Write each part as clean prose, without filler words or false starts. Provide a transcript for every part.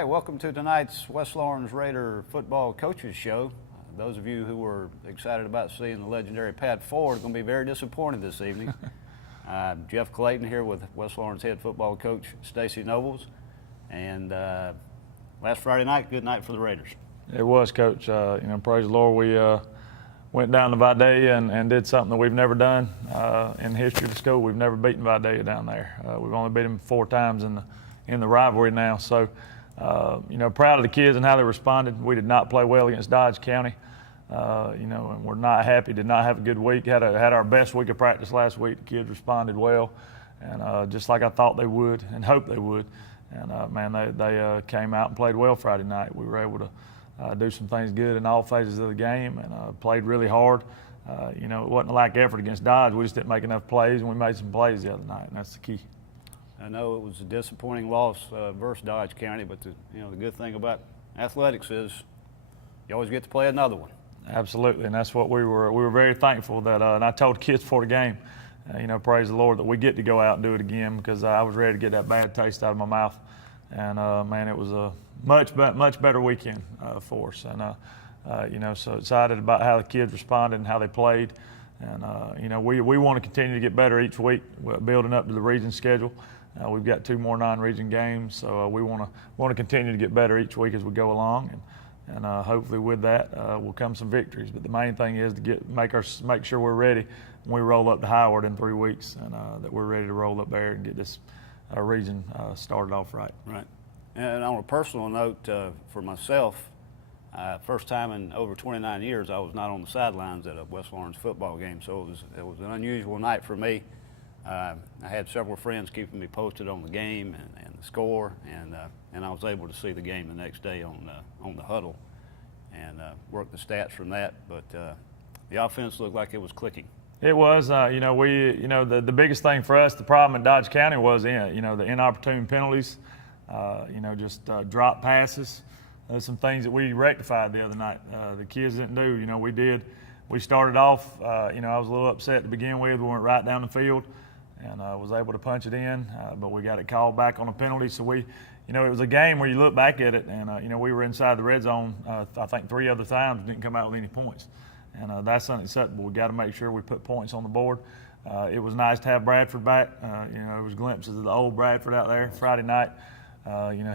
right, welcome to tonight's West Lawrence Raider football coaches show. Those of you who were excited about seeing the legendary Pat Ford are going to be very disappointed this evening. Jeff Clayton here with West Lawrence head football coach Stacy Nobles. And last Friday night, good night for the Raiders. It was, Coach. Praise the Lord, we went down to Vidalia and did something that we've never done in the history of the school. We've never beaten Vidalia down there. We've only beat them 4 times in the rivalry now. So, proud of the kids and how they responded. We did not play well against Dodge County. And we're not happy, did not have a good week. Had our best week of practice last week. The kids responded well, and just like I thought they would and hoped they would. And, they came out and played well Friday night. We were able to do some things good in all phases of the game and played really hard. It wasn't a lack of effort against Dodge. We just didn't make enough plays, and we made some plays the other night, and that's the key. I know it was a disappointing loss versus Dodge County, but the good thing about athletics is you always get to play another one. Absolutely, and that's what we were very thankful that, and I told the kids before the game, praise the Lord that we get to go out and do it again, because I was ready to get that bad taste out of my mouth. And it was a much better weekend for us. And so excited about how the kids responded and how they played. And we want to continue to get better each week, building up to the region schedule. We've got 2 more non-region games, so we want to continue to get better each week as we go along. And hopefully with that will come some victories. But the main thing is to make sure we're ready when we roll up to Howard in 3 weeks, and that we're ready to roll up there and get this region started off right. Right. And on a personal note, for myself, first time in over 29 years, I was not on the sidelines at a West Lawrence football game, so it was an unusual night for me. I had several friends keeping me posted on the game and the score, and I was able to see the game the next day on the huddle and work the stats from that. But the offense looked like it was clicking. It was. The biggest thing for us, the problem in Dodge County was the inopportune penalties, drop passes. There's some things that we rectified the other night. The kids didn't do. We started off. I was a little upset to begin with. We went right down the field, and was able to punch it in, but we got it called back on a penalty. So it was a game where you look back at it, and we were inside the red zone. I think 3 other times, didn't come out with any points. And that's unacceptable. We got to make sure we put points on the board. It was nice to have Bradford back. It was glimpses of the old Bradford out there Friday night.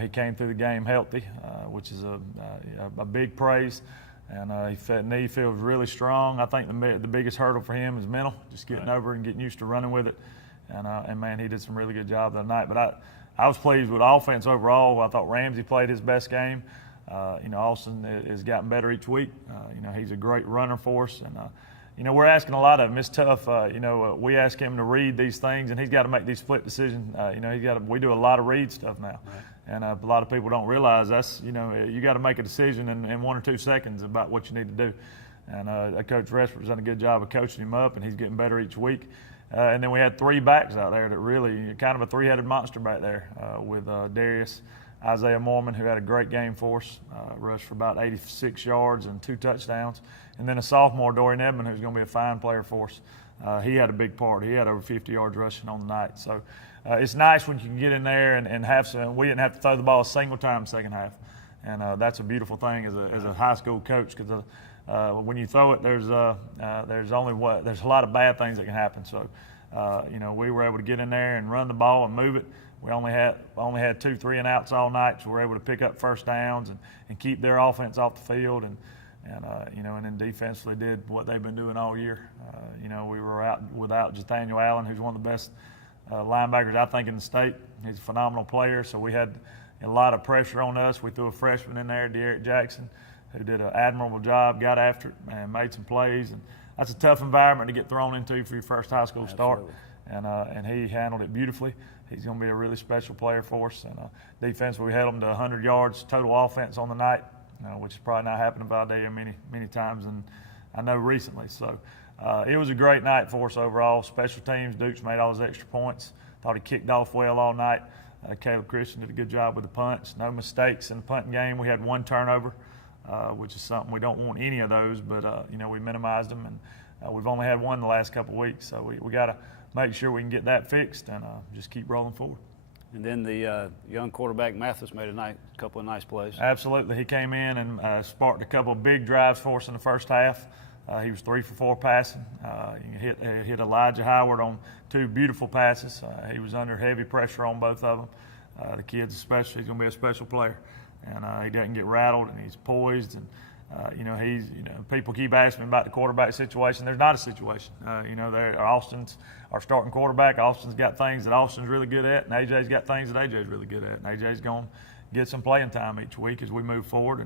He came through the game healthy, which is a big praise. And his knee feels really strong. I think the biggest hurdle for him is mental, just getting over and getting used to running with it. And man, he did some really good job that night. But I was pleased with offense overall. I thought Ramsey played his best game. Austin has gotten better each week. He's a great runner for us, and we're asking a lot of him. It's tough. We ask him to read these things, and he's got to make these split decisions. We do a lot of read stuff now, right. And a lot of people don't realize that's you got to make a decision in 1 or 2 seconds about what you need to do. And Coach Reshford's done a good job of coaching him up, and he's getting better each week. And then we had 3 backs out there that really kind of a 3-headed monster back there with Darius. Isaiah Mormon, who had a great game for us, rushed for about 86 yards and 2 touchdowns. And then a sophomore, Dorian Edmond, who's going to be a fine player for us. He had a big part. He had over 50 yards rushing on the night. So it's nice when you can get in there and have some. We didn't have to throw the ball a single time second half. And that's a beautiful thing as a high school coach, because when you throw it, there's a lot of bad things that can happen. So, we were able to get in there and run the ball and move it. We only had 2 3-and-outs all night, so we were able to pick up first downs and keep their offense off the field, and then defensively did what they've been doing all year. We were out without Nathaniel Allen, who's one of the best linebackers I think in the state. He's a phenomenal player, so we had a lot of pressure on us. We threw a freshman in there, Derek Jackson, who did an admirable job, got after it, and made some plays. And that's a tough environment to get thrown into for your first high school start. And he handled it beautifully. He's going to be a really special player for us. And defensively, we held him to 100 yards total offense on the night, which has probably not happened in Vidalia many times, and I know recently. So it was a great night for us overall. Special teams, Dukes made all his extra points. Thought he kicked off well all night. Caleb Christian did a good job with the punch. No mistakes in the punting game. We had 1 turnover, which is something we don't want any of those, but we minimized them, and we've only had 1 the last couple of weeks. So we got to make sure we can get that fixed and just keep rolling forward. And then the young quarterback Mathis made a couple of nice plays. Absolutely. He came in and sparked a couple of big drives for us in the first half. He was 3 for 4 passing. He hit Elijah Howard on 2 beautiful passes. He was under heavy pressure on both of them. The kid's especially, he's going to be a special player. And he doesn't get rattled, and he's poised. And people keep asking me about the quarterback situation. There's not a situation. Austin's our starting quarterback. Austin's got things that Austin's really good at, and AJ's got things that AJ's really good at. And AJ's going to get some playing time each week as we move forward.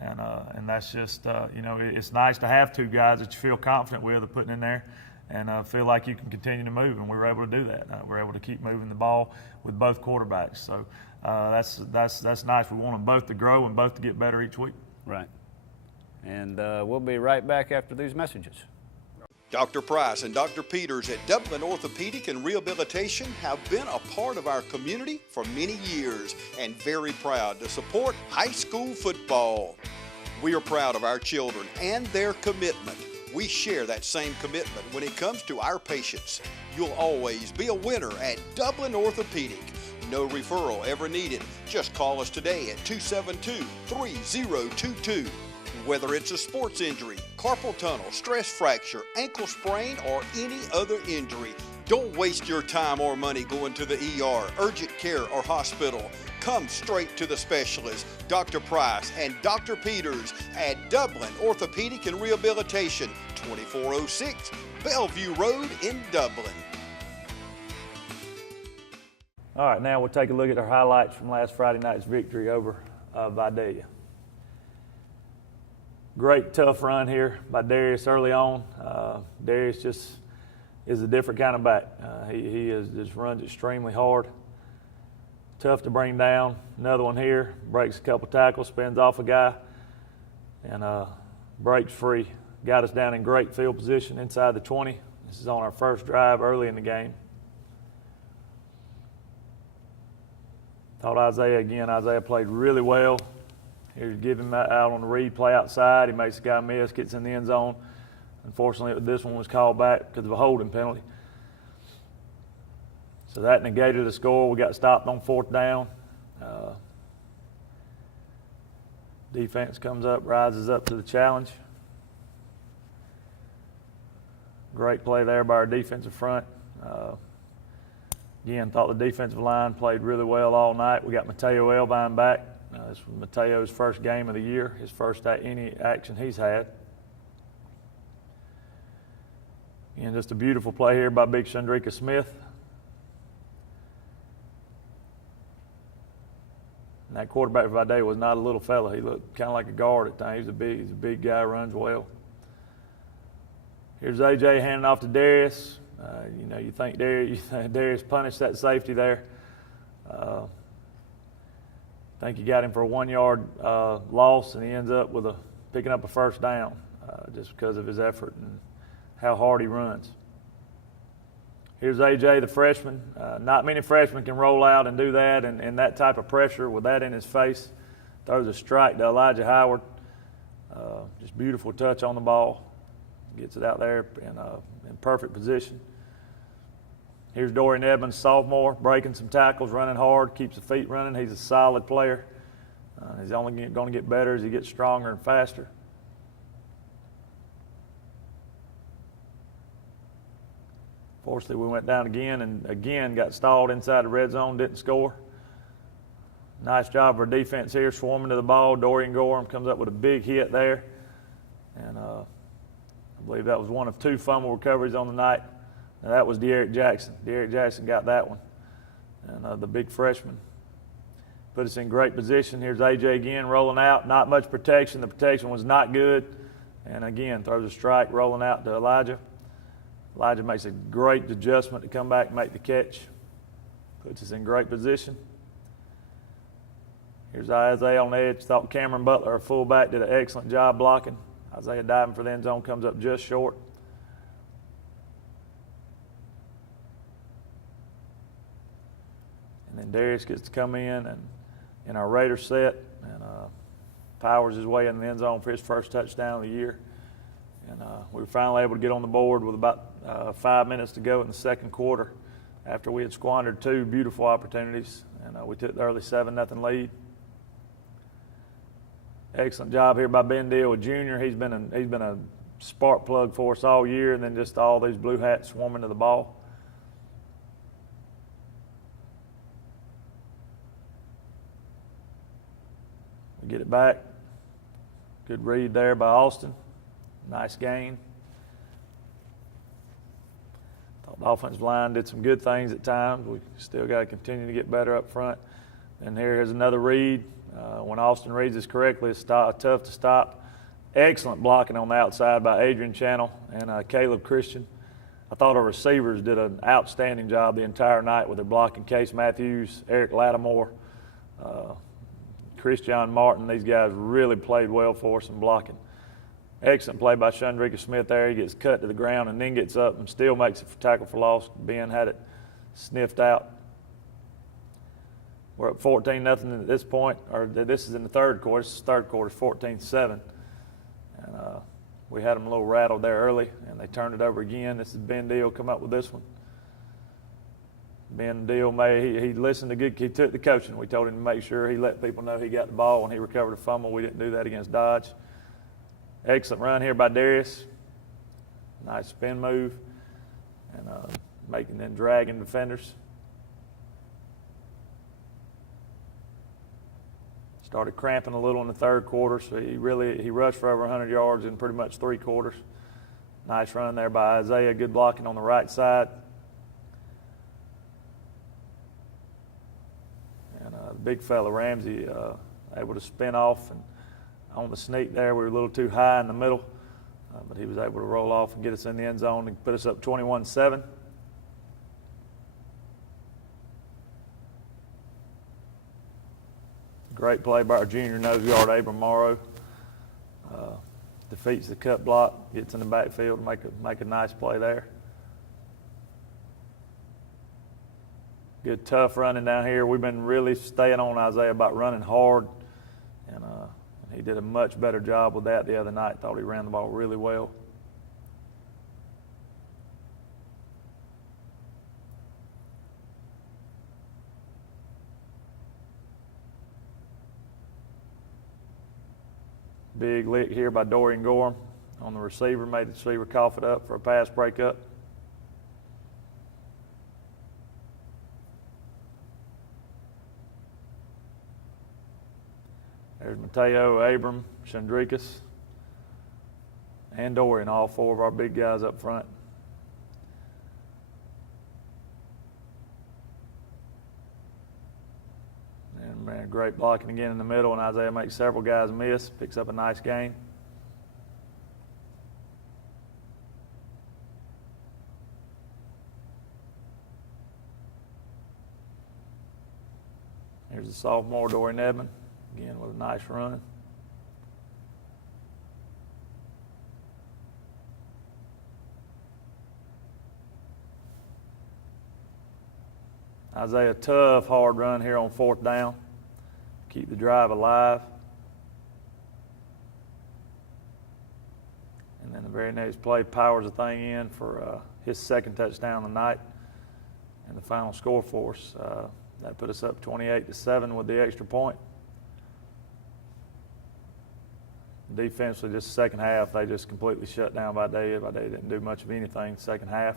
And that's just, it's nice to have 2 guys that you feel confident with of putting in there and feel like you can continue to move. And we were able to do that. We're able to keep moving the ball with both quarterbacks. So that's nice. We want them both to grow and both to get better each week. Right. And we'll be right back after these messages. Dr. Price and Dr. Peters at Dublin Orthopedic and Rehabilitation have been a part of our community for many years and very proud to support high school football. We are proud of our children and their commitment. We share that same commitment when it comes to our patients. You'll always be a winner at Dublin Orthopedic. No referral ever needed. Just call us today at 272-3022. Whether it's a sports injury, carpal tunnel, stress fracture, ankle sprain, or any other injury, don't waste your time or money going to the ER, urgent care, or hospital. Come straight to the specialist, Dr. Price and Dr. Peters at Dublin Orthopedic and Rehabilitation, 2406 Bellevue Road in Dublin. All right, now we'll take a look at our highlights from last Friday night's victory over Vidalia. Great tough run here by Darius early on. Darius just is a different kind of back. He just runs extremely hard. Tough to bring down. Another one here, breaks a couple tackles, spins off a guy, and breaks free. Got us down in great field position inside the 20. This is on our first drive early in the game. Thought Isaiah played really well. Here's give him out on the read, play outside. He makes the guy miss, gets in the end zone. Unfortunately, this one was called back because of a holding penalty. So that negated the score. We got stopped on 4th down. Defense comes up, rises up to the challenge. Great play there by our defensive front. Again, thought the defensive line played really well all night. We got Mateo Elvine back. This was Mateo's first game of the year, his first any action he's had. And just a beautiful play here by Big Chandrika Smith. And that quarterback for Vidalia was not a little fella. He looked kind of like a guard at times. He's a big guy, runs well. Here's AJ handing off to Darius. You think Darius punished that safety there. I think he got him for a 1-yard loss, and he ends up with picking up a first down just because of his effort and how hard he runs. Here's AJ, the freshman. Not many freshmen can roll out and do that, and that type of pressure with that in his face. Throws a strike to Elijah Howard. Just beautiful touch on the ball. Gets it out there in perfect position. Here's Dorian Edmonds, sophomore, breaking some tackles, running hard, keeps the feet running. He's a solid player. He's only going to get better as he gets stronger and faster. Fortunately, we went down again and again got stalled inside the red zone, didn't score. Nice job of our defense here, swarming to the ball. Dorian Gorham comes up with a big hit there. And I believe that was one of 2 fumble recoveries on the night. And that was De'Eric Jackson. De'Eric Jackson got that one. And the big freshman put us in great position. Here's AJ again rolling out. Not much protection. The protection was not good. And again, throws a strike rolling out to Elijah. Elijah makes a great adjustment to come back and make the catch. Puts us in great position. Here's Isaiah on the edge. Thought Cameron Butler, our fullback, did an excellent job blocking. Isaiah diving for the end zone, comes up just short. And then Darius gets to come in our Raiders set and powers his way in the end zone for his first touchdown of the year. And we were finally able to get on the board with about 5 minutes to go in the second quarter after we had squandered 2 beautiful opportunities. and we took the early 7-0 lead. Excellent job here by Ben Deal, a junior. He's been a spark plug for us all year, and then just all these blue hats swarming to the ball. We get it back. Good read there by Austin. Nice gain. Thought the offensive line did some good things at times. We still got to continue to get better up front. And here's another read. When Austin reads this correctly, it's tough to stop. Excellent blocking on the outside by Adrian Channel and Caleb Christian. I thought our receivers did an outstanding job the entire night with their blocking. Case Matthews, Eric Lattimore, Christian Martin. These guys really played well for us in blocking. Excellent play by Shundrika Smith there. He gets cut to the ground and then gets up and still makes it for tackle for loss. Ben had it sniffed out. We're up 14-0 at this point, or this is in the third quarter. This is the third quarter, 14-7. And we had them a little rattled there early, and they turned it over again. This is Ben Deal come up with this one. Ben Deal, he listened to good. He took the coaching. We told him to make sure he let people know he got the ball when he recovered a fumble. We didn't do that against Dodge. Excellent run here by Darius. Nice spin move, and then dragging defenders. Started cramping a little in the third quarter, so he rushed for over 100 yards in pretty much 3 quarters. Nice run there by Isaiah. Good blocking on the right side. And the big fella, Ramsey, able to spin off. And on the sneak there, we were a little too high in the middle, but he was able to roll off and get us in the end zone and put us up 21-7. Great play by our junior nose guard, Abram Morrow. Defeats the cut block, gets in the backfield, make a nice play there. Good tough running down here. We've been really staying on Isaiah about running hard, and he did a much better job with that the other night. Thought he ran the ball really well. Big lick here by Dorian Gorham on the receiver. Made the receiver cough it up for a pass breakup. There's Mateo, Abram, Chandrikas, and Dorian, all 4 of our big guys up front. And man, great blocking again in the middle, and Isaiah makes several guys miss, picks up a nice gain. Here's the sophomore, Dorian Edmond, again with a nice run. Isaiah, tough, hard run here on 4th down. Keep the drive alive. And then the very next play powers the thing in for his 2nd touchdown of the night and the final score for us. That put us up 28-7 with the extra point. Defensively, just the 2nd half, they just completely shut down by day. They didn't do much of anything 2nd half.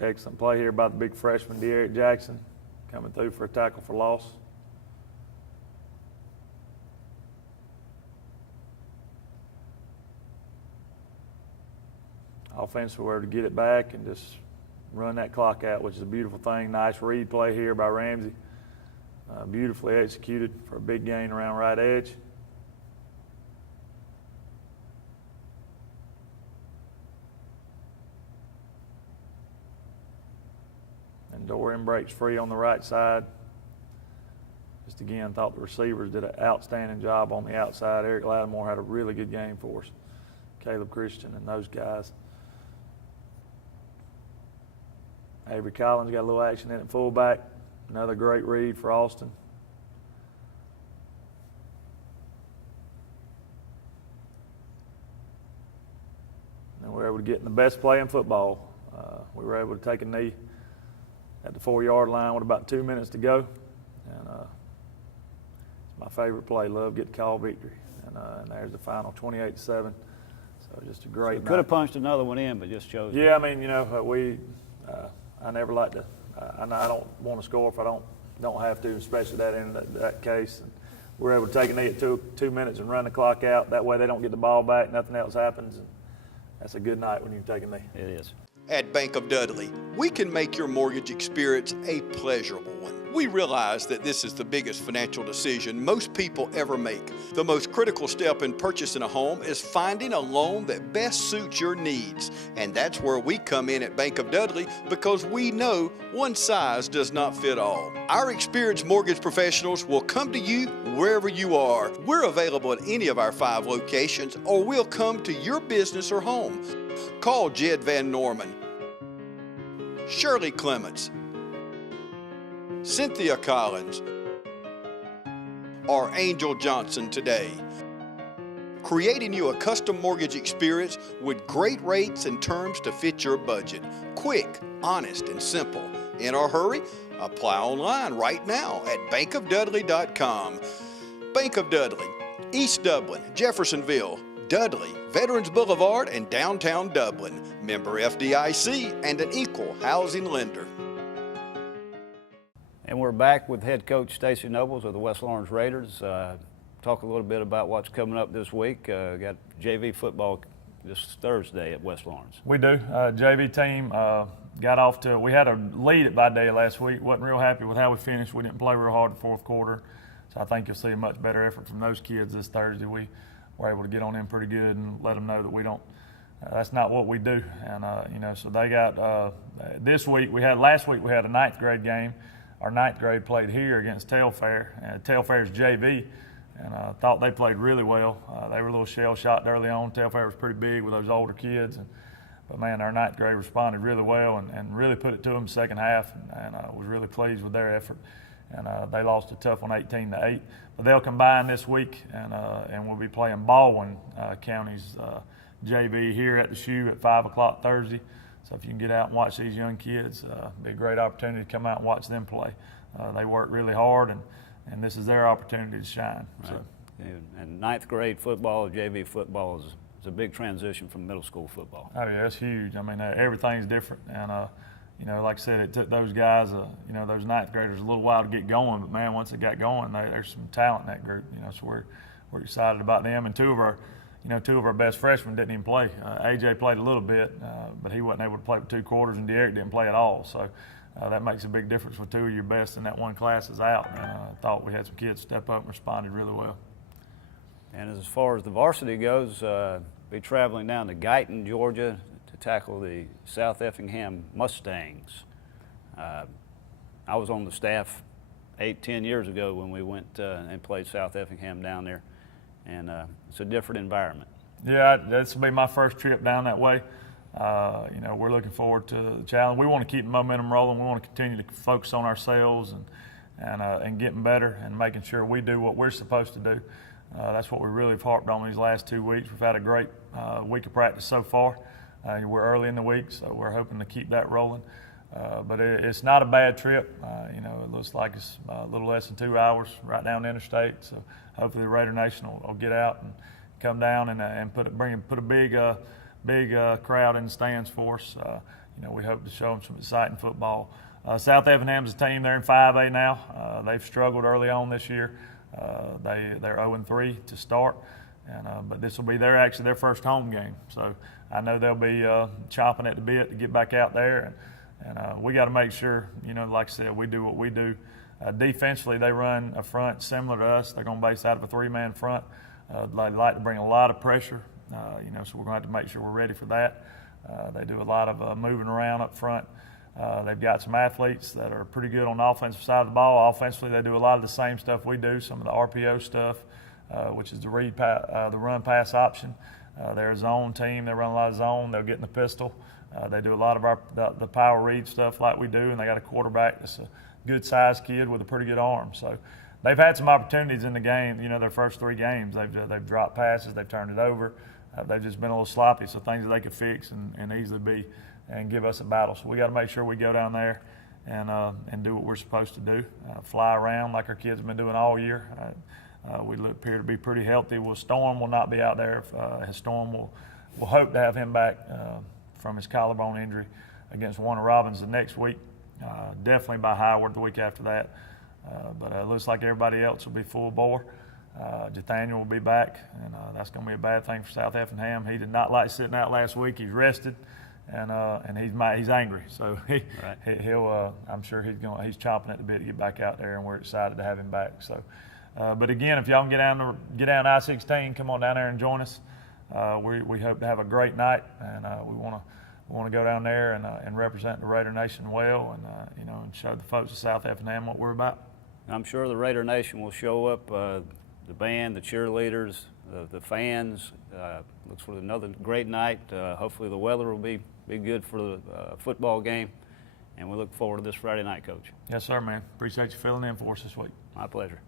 Excellent play here by the big freshman, De'Eric Jackson, coming through for a tackle for loss. Offensively, we're to get it back and just run that clock out, which is a beautiful thing. Nice read play here by Ramsey. Beautifully executed for a big gain around right edge. And Dorian breaks free on the right side. Just again, thought the receivers did an outstanding job on the outside. Eric Lattimore had a really good game for us. Caleb Christian and those guys. Avery Collins got a little action in at fullback. Another great read for Austin. And we were able to get in the best play in football. We were able to take a knee at the 4-yard line with about 2 minutes to go. And it's my favorite play. Love get the call victory. And there's the final 28-7. So just a great night. Could have punched another one in, but just chose. Yeah, I mean, I never like to. I don't want to score if I don't have to, especially that case. And we're able to take a knee at 2 minutes and run the clock out. That way they don't get the ball back. Nothing else happens. And that's a good night when you take a knee. It is. At Bank of Dudley, we can make your mortgage experience a pleasurable one. We realize that this is the biggest financial decision most people ever make. The most critical step in purchasing a home is finding a loan that best suits your needs. And that's where we come in at Bank of Dudley, because we know one size does not fit all. Our experienced mortgage professionals will come to you wherever you are. We're available at any of our 5 locations, or we'll come to your business or home. Call Jed Van Norman, Shirley Clements, Cynthia Collins, or Angel Johnson today. Creating you a custom mortgage experience with great rates and terms to fit your budget. Quick, honest, and simple. In a hurry? Apply online right now at bankofdudley.com. Bank of Dudley, East Dublin, Jeffersonville, Dudley, Veterans Boulevard, and downtown Dublin. Member FDIC and an equal housing lender. And we're back with head coach Stacy Nobles of the West Lawrence Raiders. Talk a little bit about what's coming up this week. Got JV football this Thursday at West Lawrence. We do. JV team got off to. We had a lead at Vidalia last week. Wasn't real happy with how we finished. We didn't play real hard in the fourth quarter. So I think you'll see a much better effort from those kids this Thursday. We were able to get on them pretty good and let them know that we don't. That's not what we do. And so they got this week. Last week we had a 9th grade game. Our 9th grade played here against Telfair. Telfair's JV, and I thought they played really well. They were a little shell-shocked early on. Telfair was pretty big with those older kids. But, man, our 9th grade responded really well and really put it to them second half, and I was really pleased with their effort. And they lost a tough one 18-8. But they'll combine this week, and we'll be playing Baldwin County's JV here at the Shoe at 5 o'clock Thursday. So if you can get out and watch these young kids, it'll be a great opportunity to come out and watch them play. They work really hard, and this is their opportunity to shine. Right. So. And 9th grade football, JV football is a big transition from middle school football. Oh, yeah, it's huge. I mean, everything's different. And, like I said, it took those guys, those 9th graders a little while to get going. But, man, once they got going, there's some talent in that group. So we're excited about them. And two of our best freshmen didn't even play. AJ played a little bit, but he wasn't able to play for 2 quarters, and Derek didn't play at all. So that makes a big difference when 2 of your best in that one class is out. And I thought we had some kids step up and responded really well. And as far as the varsity goes, be traveling down to Guyton, Georgia, to tackle the South Effingham Mustangs. I was on the staff 8-10 years ago when we went and played South Effingham down there. And it's a different environment. Yeah, this will be my first trip down that way. We're looking forward to the challenge. We want to keep the momentum rolling. We want to continue to focus on ourselves and getting better and making sure we do what we're supposed to do. That's what we really have harped on these last 2 weeks. We've had a great week of practice so far. We're early in the week, so we're hoping to keep that rolling. But it's not a bad trip. It looks like it's a little less than 2 hours right down the interstate. So hopefully the Raider Nation will get out and come down and put a big crowd in the stands for us. We hope to show them some exciting football. South Effingham's a team. They're in 5A now. They've struggled early on this year. They're 0-3 to start. But this will be their first home game. So I know they'll be chomping at the bit to get back out there. And we got to make sure, like I said, we do what we do. Defensively, they run a front similar to us. They're going to base out of a 3-man front. They like to bring a lot of pressure, so we're going to have to make sure we're ready for that. They do a lot of moving around up front. They've got some athletes that are pretty good on the offensive side of the ball. Offensively, they do a lot of the same stuff we do, some of the RPO stuff, which is the run-pass option. They're a zone team. They run a lot of zone. They'll get in the pistol. They do a lot of the power read stuff like we do, and they got a quarterback that's a good-sized kid with a pretty good arm. So they've had some opportunities in the game. Their first 3 games, they've dropped passes, they've turned it over. They've just been a little sloppy, so things that they could fix and easily be and give us a battle. So we got to make sure we go down there and do what we're supposed to do, fly around like our kids have been doing all year. We appear to be pretty healthy. Storm will not be out there. Storm will hope to have him back from his collarbone injury against Warner Robins the next week. Definitely by Howard the week after that. But it looks like everybody else will be full bore. Nathaniel will be back, and that's going to be a bad thing for South Effingham. He did not like sitting out last week. He's rested, and he's angry. So he'll I'm sure he's chomping at the bit to get back out there, and we're excited to have him back. So, but again, if y'all can get down I-16, come on down there and join us. We hope to have a great night, and we want to go down there and represent the Raider Nation well, and and show the folks of South Effingham what we're about. I'm sure the Raider Nation will show up. The band, the cheerleaders, the fans. Looks for another great night. Hopefully the weather will be good for the football game, and we look forward to this Friday night, Coach. Yes, sir, man. Appreciate you filling in for us this week. My pleasure.